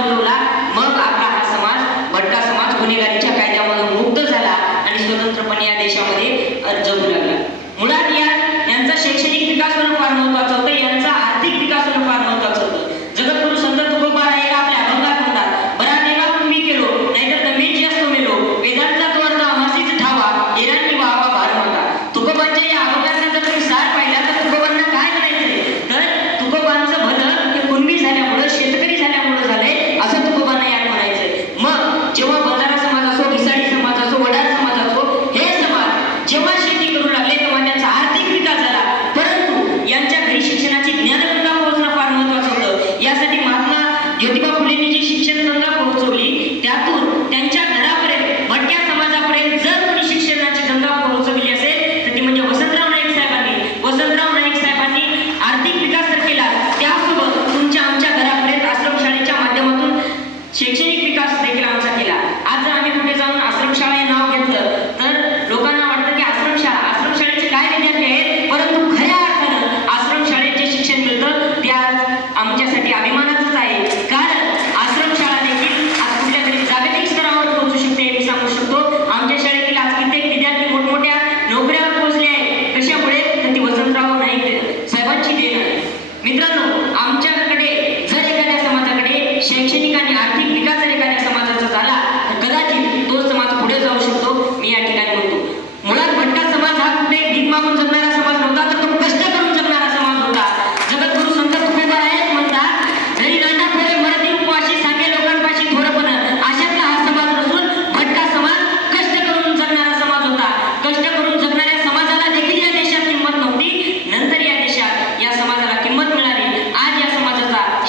मग आपला हा समाज भट्टा समाज गुन्हेगारीच्या कायद्यामधून मुक्त झाला आणि स्वतंत्रपणे या देशामध्ये di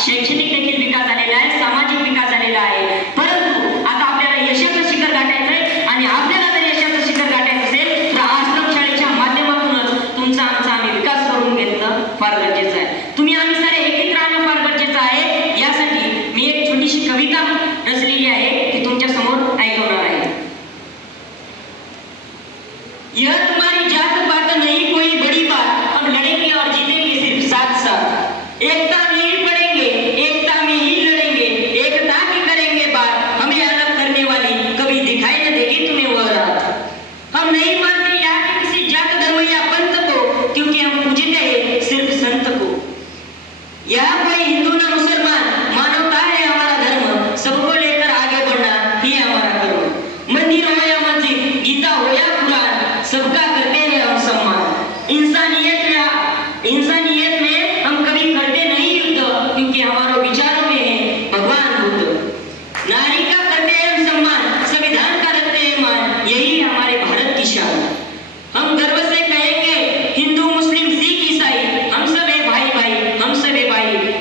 शैक्षणिक देखील विकास झालेला आहे सामाजिक विकास झालेला आहे. परंतु आता आपल्याला यशाचं शिखर गाठायचं आहे आणि आपल्याला जर यशाचं शिखर गाठायचं असेल तर आश्रम शाळेच्या माध्यमातूनच तुमचा आमचा आम्ही विकास करून घेतलं फार गरजेचं आहे. तुम्ही आम्ही सारे एकत्र आणणं फार गरजेचं आहे. यासाठी मी एक छोटीशी कविता रचलेली आहे ती तुमच्यासमोर ऐकवणार आहे. यह तुम्हारी जात नहीं कोई बड़ी बात हम लड़ेंगे और जीतेंगे सिर्फ साथ साथ एकता नहीं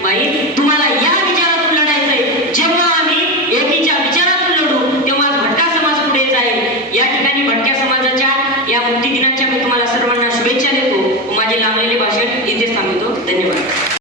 aí,